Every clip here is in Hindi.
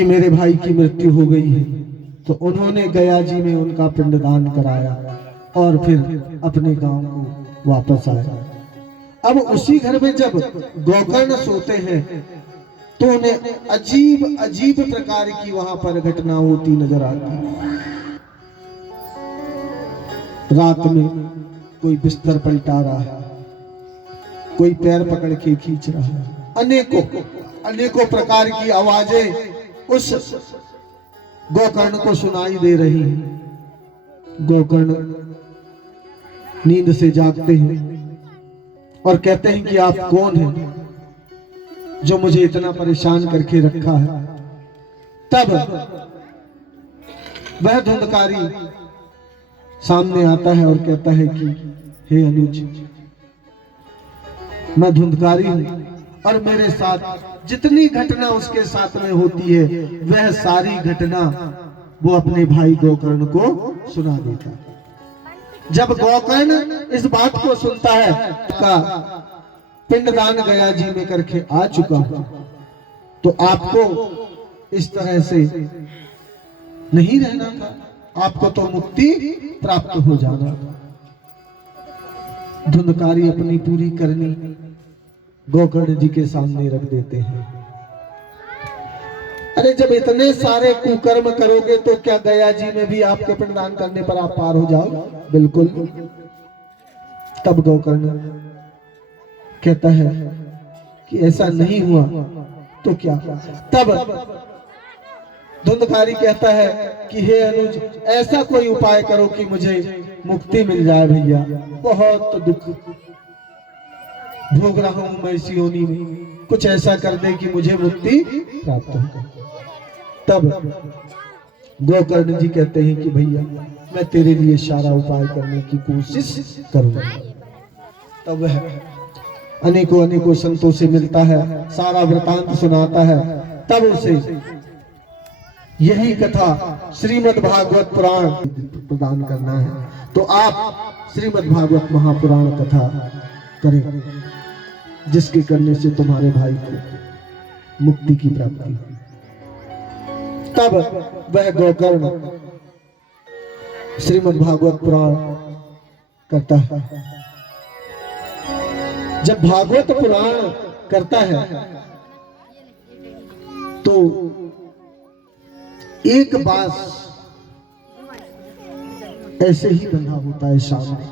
कि मेरे भाई की मृत्यु हो गई है, तो उन्होंने गया जी में उनका पिंडदान कराया और फिर अपने गांव को वापस आए। अब उसी घर में जब गोकर्ण सोते हैं तो उन्हें अजीब अजीब प्रकार की वहां पर घटना होती नजर आती। रात में कोई बिस्तर पलटा रहा है, कोई पैर पकड़ के खींच रहा है, अनेकों अनेकों प्रकार की आवाजें उस गोकर्ण को सुनाई दे रही हैं। गोकर्ण नींद से जागते हैं और कहते हैं कि आप कौन हैं जो मुझे इतना परेशान करके रखा है। तब वह धुंधकारी सामने आता है और कहता है कि हे अनुज, मैं धुंधकारी हूं और मेरे साथ जितनी घटना उसके साथ में होती है वह सारी घटना वो अपने भाई गोकर्ण को सुना देता है। जब गोकर्ण इस बात को सुनता है का पिंडदान गया जी में करके आ चुका हूं, तो आपको इस तरह से नहीं रहना था, आपको तो मुक्ति प्राप्त हो जाना था। धुंधकारी अपनी पूरी करनी गोकर्ण जी के सामने रख देते हैं। अरे जब इतने सारे कुकर्म करोगे तो क्या गया जी में भी आपके पिंडदान करने पर आप पार हो जाओ? बिल्कुल। तब गोकर्ण कहता है कि ऐसा नहीं हुआ तो क्या? तब धुंधकारी कहता है कि हे अनुज, ऐसा कोई उपाय करो कि मुझे मुक्ति मिल जाए भैया, बहुत दुख भोग रहा हूं मैं इस योनि में, कुछ ऐसा कर दे कि मुझे मुक्ति प्राप्त हो। तब गोकर्ण जी कहते हैं कि भैया मैं तेरे लिए सारा उपाय करने की कोशिश करूंगा। तब वह अनेकों अनेकों संतों से मिलता है, सारा वृतांत सुनाता है। तब उसे यही कथा श्रीमद् भागवत पुराण प्रदान करना है, तो आप श्रीमद् भागवत महापुराण कथा करें, जिसके करने से तुम्हारे भाई को मुक्ति की प्राप्ति। तब वह गोकर्ण श्रीमद् भागवत पुराण करता है। जब भागवत पुराण करता है तो एक बांस ऐसे ही बंधा होता है सामने,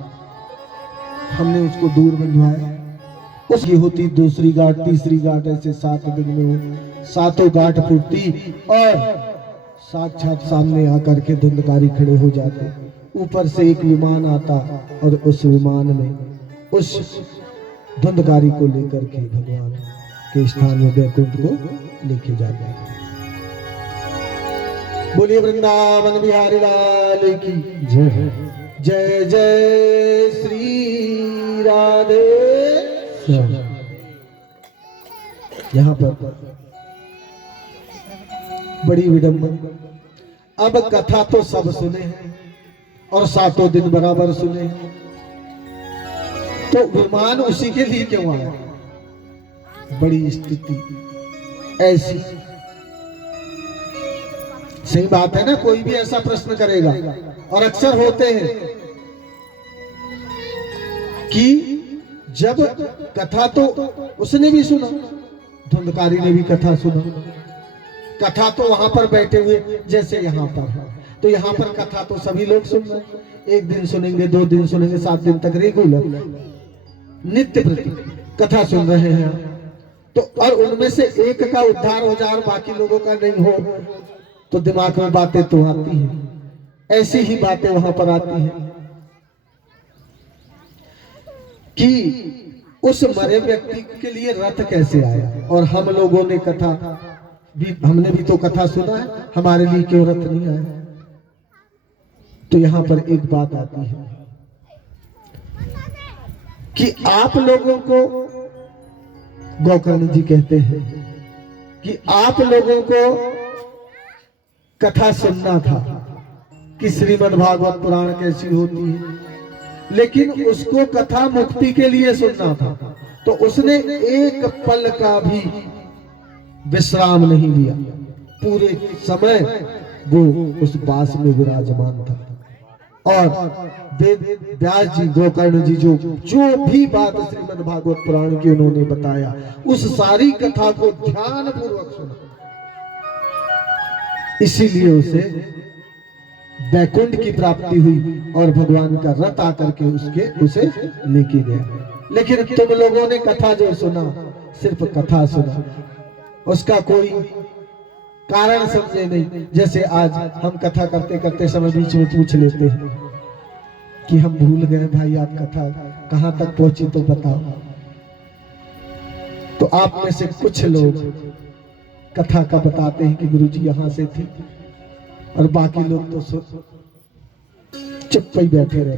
हमने उसको दूर बंधवाया, उसकी होती दूसरी गांठ, तीसरी गांठ, ऐसे 7 दिन में 7 गांठ फूटती और साक्षात सामने आकर के धुंधकारी खड़े हो जाते। ऊपर से एक विमान आता और उस विमान में उस धुंधकारी को लेकर के भगवान के स्थान में वैकुंठ को लेके जाते। बोलिए वृंदावन बिहारी लाल की जय। जय जय श्री राधे। यहाँ पर बड़ी विडंबना। अब कथा तो सब सुने हैं और 7 दिन बराबर सुने हैं, तो विमान उसी के लिए क्यों आया? बड़ी स्थिति ऐसी, सही बात है ना, कोई भी ऐसा प्रश्न करेगा और अक्सर होते हैं कि जब कथा तो उसने भी सुना, धुंधकारी ने भी कथा सुना, कथा तो वहां पर बैठे हुए जैसे यहाँ पर है, तो यहाँ पर कथा तो सभी लोग सुन रहे हैं, 1 दिन सुनेंगे, 2 दिन सुनेंगे, 7 दिन तक रेगुलर नित्य प्रति कथा सुन रहे हैं। तो और उनमें से एक का उद्धार हो जाए और बाकी लोगों का नहीं हो, तो दिमाग में बातें तो आती हैं। ऐसी ही बातें वहां पर आती हैं कि उस मरे व्यक्ति के लिए रथ कैसे आया, और हम लोगों ने कथा भी, हमने भी तो कथा सुना है, हमारे लिए क्यों रथ नहीं आया? तो यहां पर एक बात आती है कि आप लोगों को, गोकर्ण जी कहते हैं कि आप लोगों को कथा सुनना था कि श्रीमद् भागवत पुराण कैसी होती है, लेकिन उसको कथा मुक्ति के लिए सुनना था, तो उसने एक पल का भी विश्राम नहीं लिया। पूरे समय वो उस बास में विराजमान था। और वेद व्यास जी, गोकर्ण जी जो भी बात श्रीमद् भागवत पुराण की उन्होंने बताया, उस सारी कथा को ध्यान पूर्वक सुना। इसीलिए उसे वैकुंठ की प्राप्ति हुई और भगवान का रथ आकर के उसे लेके गया। लेकिन तुम लोगों ने कथा जो सुना, सिर्फ कथा सुना, उसका कोई कारण समझे नहीं। जैसे आज हम कथा करते करते समय बीच में पूछ लेते हैं कि हम भूल गए भाई, आप कथा कहां तक पहुंची तो बताओ। तो आप में से कुछ लोग कथा का बताते हैं कि गुरुजी यहां से थी, और बाकी लोग तो चुप ही बैठे रहे।